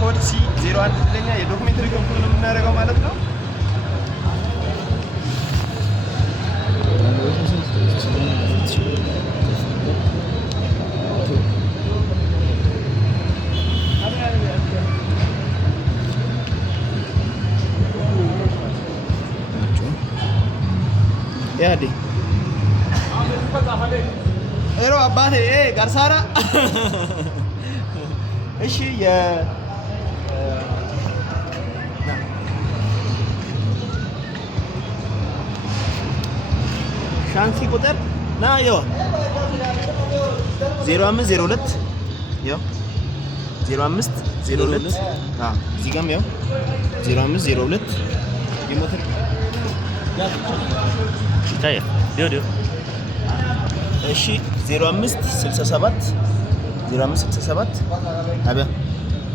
ኮድ C01 ለኛ የዶክመንተሪ ኮንፎርም ነው የምናደርገው ማለት ነው። ያዲ ኤሮ አባቴ ጋርሳራ እሺ ሻንሲ ቁጥር ና ያው 0502 ያው 0502 እዚህ ጋርም ያው 0502 የሞተር ይታያል ዲዮ እሺ 0567 አበ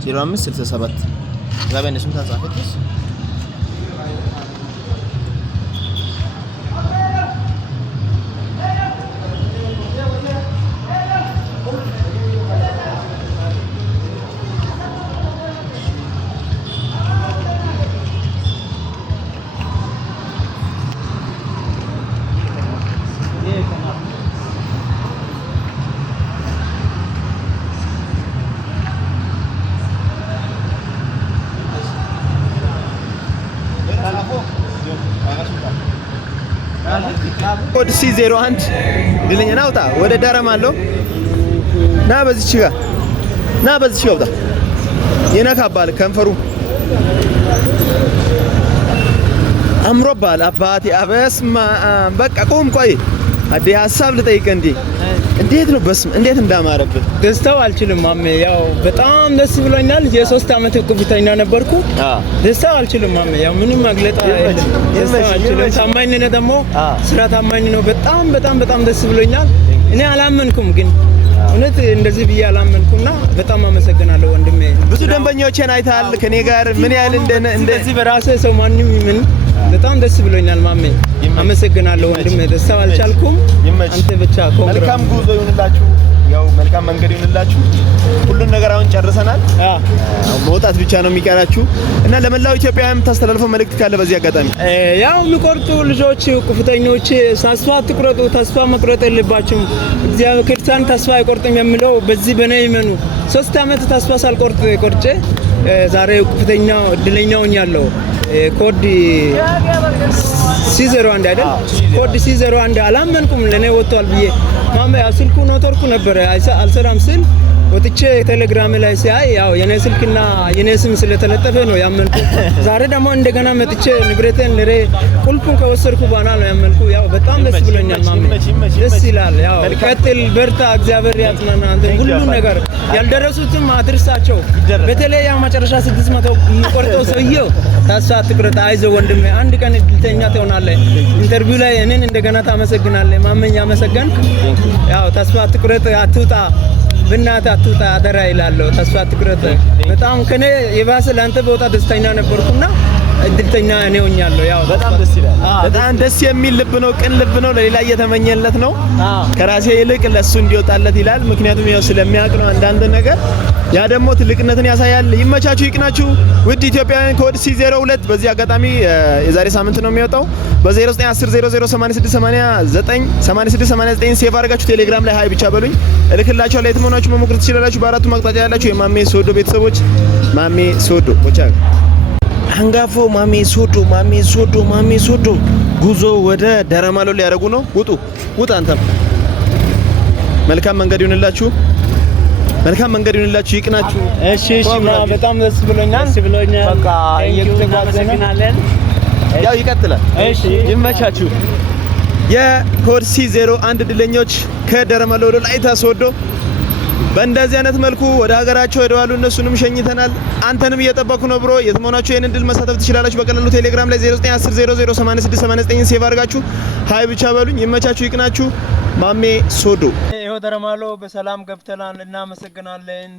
0567 ጋር በእነሱም ታጻፈችስ ኮድ C01 ድለኛ ናውጣ ወደ ዳረማለው ና በዚች ጋር ና በዚች ጋር ወጣ የነካባል ከንፈሩ አምሮባል አባቴ አበስማ በቃ ቆም ቆይ አዲ ሐሳብ ልጠይቅ እንዴት ነው በስም እንዴት እንዳማረብህ ደስታው አልችልም ማሜ ያው በጣም ደስ ብሎኛል የ3 አመት ቁብተኛ ነበርኩ ደስታው አልችልም ማሜ ያው ምንም መግለጣ ደስታው አልችልም ታማኝ ነህ ደግሞ ስራ ታማኝ ነው በጣም ደስ ብሎኛል እኔ አላመንኩም ግን እውነት እንደዚህ ብዬ አላመንኩና በጣም አመሰግናለሁ ወንድሜ ብዙ ደንበኞቼን አይታል ከኔ ጋር ምን ያህል እንደዚህ በራሴ ሰው ማንንም ምን በጣም ደስ ብሎኛል ማሜ አመሰግናለሁ ወንድሜ ደስታው አልቻልኩም አንተ ብቻ መልካም ጉዞ ይሁንላችሁ ያው መልካም መንገድ ይሁንላችሁ ሁሉን ነገር አሁን ጨርሰናል መውጣት ብቻ ነው የሚቀራችሁ እና ለመላው ኢትዮጵያውያን ታስተላልፈው መልእክት ካለ በዚህ አጋጣሚ ያው የሚቆርጡ ልጆች ቁፍተኞች ተስፋ አትቁረጡ ተስፋ መቁረጥ የለባችሁም እግዚአብሔር ክርስቲያን ተስፋ አይቆርጥም የሚለው በዚህ በኔ ይመኑ 3 አመት ተስፋ ሳልቆርጥ ቆርጬ ዛሬ ቁፍተኛ እድለኛው ሆኛለሁ ኮድ C01 አይደል ኮድ C01 አላመንኩም ለኔ ወጥቷል ብዬ ማማ ስልኩ ኖተርኩ ነበር አልሰራም ስል ወጥቼ ቴሌግራም ላይ ሲያይ ያው የኔ ስልክና የኔ ስም ስለተለጠፈ ነው ያመንኩ ዛሬ ደግሞ እንደገና መጥቼ ንብረቴን ለሬ ቁልፉን ከወሰድኩ በኋላ ነው ያመንኩ ያው በጣም ደስ ብሎኛል ማማ ደስ ይላል ያው ቀጥል በርታ እግዚአብሔር ያጽናና አንተ ሁሉ ነገር ያልደረሱትም አድርሳቸው በተለይ ያው መጨረሻ 600 ቆርጠው ሰውየው ተስፋ አትቁረጥ አይዞህ ወንድሜ አንድ ቀን እድልተኛ ትሆናለህ ኢንተርቪው ላይ እኔን እንደገና ታመሰግናለህ ማመኛ ያመሰገንክ ያው ተስፋ አትቁረጥ አትውጣ ብናታ አትውጣ አደራ ይላል ተስፋ አትቁረጥ በጣም ከኔ የባሰ ላንተ በወጣ ደስተኛ ነበርኩና እድልተኛ እኔ ሆኛለሁ ያው በጣም ደስ ይላል በጣም ደስ የሚል ልብ ነው ቅን ልብ ነው ለሌላ እየተመኘለት ነው ከራሴ ይልቅ ለሱ እንዲወጣለት ይላል ምክንያቱም ያው ስለሚያውቅ ነው አንዳንድ ነገር ያ ደግሞ ትልቅነትን ያሳያል ይመቻችሁ ይቅናችሁ ውድ ኢትዮጵያውያን ኮድ C02 በዚህ አጋጣሚ የዛሬ ሳምንት ነው የሚወጣው በ0910008689 ሴቭ አድርጋችሁ ቴሌግራም ላይ ሃይ ብቻ በሉኝ እልክላችኋለሁ ላይ ተመናችሁ መሞክር ትችላላችሁ በአራቱ ማቅጣጫ ያላችሁ የማሜ ሶዶ ቤተሰቦች ማሜ ሶዶ ወቻ አንጋፎ ማሜ ሶዶ ጉዞ ወደ ዳረማሎ ሊያደርጉ ነው ውጣ አንተም መልካም መንገድ ይሁንላችሁ ይቅናችሁ እሺ በጣም ደስ ብሎኛል በቃ እየተጓዘናለን ያው ይቀጥላል እሺ ይመቻችሁ የኮድ C01 ድለኞች ከዳረማሎ ወደ ላይታ ሶዶ በእንደዚህ አይነት መልኩ ወደ ሀገራቸው ሄደዋል እነሱንም ሸኝተናል አንተንም እየጠበቁ ነው ብሮ የትሞናችሁ የኔን ድል መሳተፍ ትችላላችሁ በቀላሉ ቴሌግራም ላይ 0910008689 ሴቭ አድርጋችሁ ሃይ ብቻ በሉኝ ይመቻችሁ ይቅናችሁ ማሜ ሶዶ ይሄው ዳረማሎ በሰላም ገብተናል እናመሰግናለን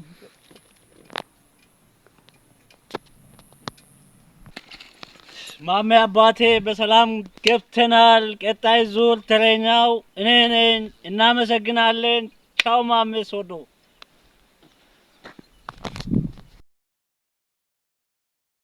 ማሜ አባቴ በሰላም ገብተናል ቀጣይ ዙር ተረኛው እኔ ነኝ እናመሰግናለን ቻው ማሜ ሶዶ